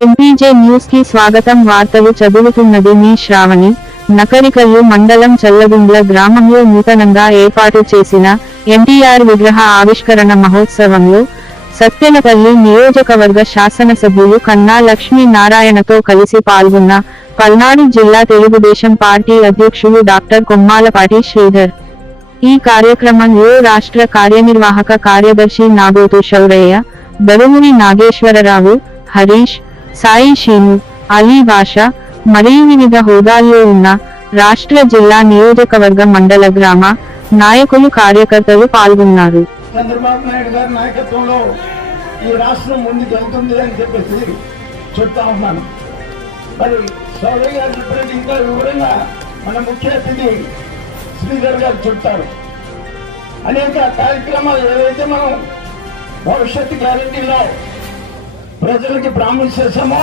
MPJ న్యూస్కి స్వాగతం. వార్తలు చదువుతున్నది మీ శ్రావణి. నకరికల్లు మండలం చల్లగుండ్ల గ్రామంలో నూతనంగా ఏర్పాటు చేసిన ఎన్టీఆర్ విగ్రహ ఆవిష్కరణ మహోత్సవంలో సత్తెనపల్లి నియోజకవర్గ శాసనసభ్యులు కన్నా లక్ష్మీ నారాయణతో కలిసి పాల్గొన్న పల్నాడు జిల్లా తెలుగుదేశం పార్టీ అధ్యక్షులు డాక్టర్ కొమ్మాలపాటి శ్రీధర్. ఈ కార్యక్రమంలో రాష్ట్ర కార్యనిర్వాహక కార్యదర్శి నాగోతు శౌరయ్య బరువుని నాగేశ్వరరావు హరీష్ సాయి షీను అలీ భాష మరియు వివిధ హోదాల్లో ఉన్న రాష్ట్ర జిల్లా నియోజకవర్గ మండల గ్రామ నాయకులు కార్యకర్తలు పాల్గొన్నారు. చంద్రబాబు నాయుడు గారి నాయకత్వంలో ఈ రాష్ట్రం ముందుకు వెళ్తుంది అని చెప్పేసి చెప్తా ఉన్నాను. మరి సౌరయ్య గారు చెప్పినట్టు ఇంకా వివరంగా మన ముఖ్య అతిథి శ్రీధర్ గారు చెప్తారు. అనేక కార్యక్రమాలు ఏదైతే మనం భవిష్యత్తు గ్యారంటీలో ప్రజలకి ప్రామిస్ చేశామో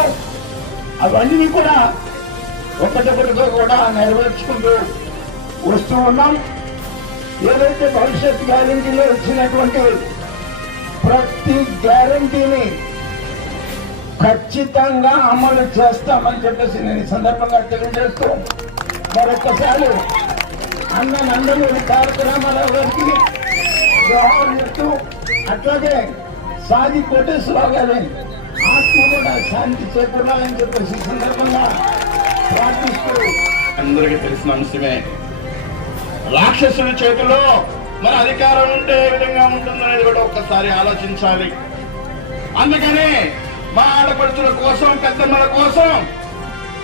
అవన్నీ కూడా ఒకటొకటితో కూడా నెరవేర్చుకుంటూ వస్తూ ఉన్నాం. ఏదైతే భవిష్యత్ గ్యారంటీలో ఇచ్చినటువంటి ప్రతి గ్యారంటీని ఖచ్చితంగా అమలు చేస్తామని చెప్పేసి నేను ఈ సందర్భంగా తెలియజేస్తూ మరొకసారి అన్న నందమూరి తారక రామారావు గారికి జోహార్ చెప్తూ అట్లాగే సాది కోటేశ్వరరావు గారి ఆత్మ కూడా శాంతి చేకూరాలని చెప్పేసి సందర్భంగా ప్రార్థిస్తూ అందరికీ తెలిసిన అంశమే రాక్షసుల చేతిలో మన అధికారం ఉంటే ఏ విధంగా ఉంటుందనేది కూడా ఒక్కసారి ఆలోచించాలి. అందుకని మా ఆడపడుచుల కోసం పెద్దమ్మల కోసం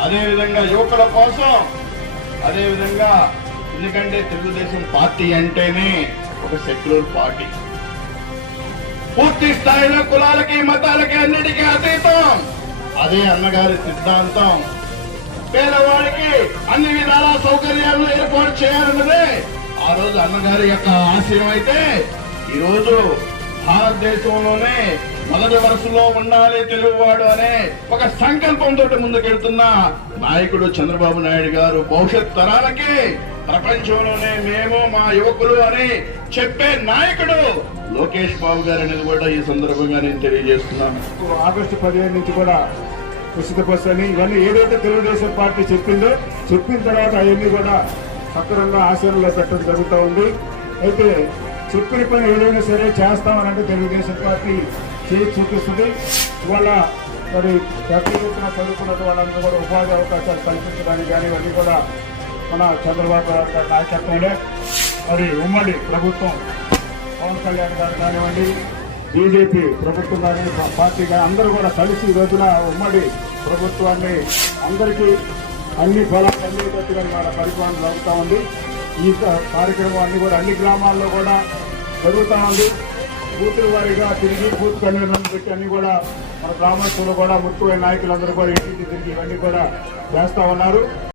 అదే విధంగా యువకుల కోసం అదే విధంగా ఎందుకంటే తెలుగుదేశం పార్టీ అంటేనే ఒక సెక్యులర్ పార్టీ. పూర్తి స్థాయిలో కులాలకి మతాలకి అన్నిటికీ అతీతం. అదే అన్నగారి సిద్ధాంతం. పేదవాడికి అన్ని విధాల సౌకర్యాలను ఏర్పాటు చేయాలన్నదే ఆ రోజు అన్నగారి యొక్క ఆశయం అయితే ఈ రోజు భారతదేశంలోనే మొదటి వరుసలో ఉండాలి తెలుగువాడు అనే ఒక సంకల్పంతో ముందుకెళ్తున్న నాయకుడు చంద్రబాబు నాయుడు గారు భవిష్యత్ తరాలకి ప్రపంచంలోనే మేము మా యువకులు అని చెప్పే నాయకుడు లోకేష్ బాబు గారు అనేది కూడా ఈ సందర్భంగా నేను తెలియజేస్తున్నాను. ఆగస్టు పదిహేను నుంచి కూడా ఉచిత బస్సు అని ఇవన్నీ ఏదైతే తెలుగుదేశం పార్టీ చెప్పిందో చెప్పిన తర్వాత అవన్నీ కూడా సక్రమంగా ఆచరణలో పెట్టడం జరుగుతూ ఉంది. అయితే చెప్పిన పని ఏదైనా సరే చేస్తామనంటే తెలుగుదేశం పార్టీ చేసి చూపిస్తుంది. ఇవాళ మరి పెద్ద ఎత్తున చదువుకున్నట్టు వాళ్ళందరూ కూడా ఉపాధి అవకాశాలు కల్పించడానికి కానీ ఇవన్నీ కూడా మన చంద్రబాబు గారి నాయకత్వంలో. మరి ఉమ్మడి ప్రభుత్వం పవన్ కళ్యాణ్ గారు కానివ్వండి బీజేపీ ప్రభుత్వం కానీ పార్టీ కానీ అందరూ కూడా కలిసి ఈ రోజున ఉమ్మడి ప్రభుత్వాన్ని అందరికీ అన్ని ఫలాలు అన్ని గట్టిగా పరిపాలన జరుగుతూ ఉంది. ఈ కార్యక్రమాన్ని కార్యక్రమం కూడా అన్ని గ్రామాల్లో కూడా జరుగుతూ ఉంది. బూతుల వారిగా తిరిగి బూత్ కన్వీనర్లను పెట్టి అన్ని కూడా మన గ్రామస్తులు కూడా ముఖ్యమైన నాయకులందరూ కూడా ఇంటికి తిరిగి ఇవన్నీ కూడా చేస్తూ ఉన్నారు.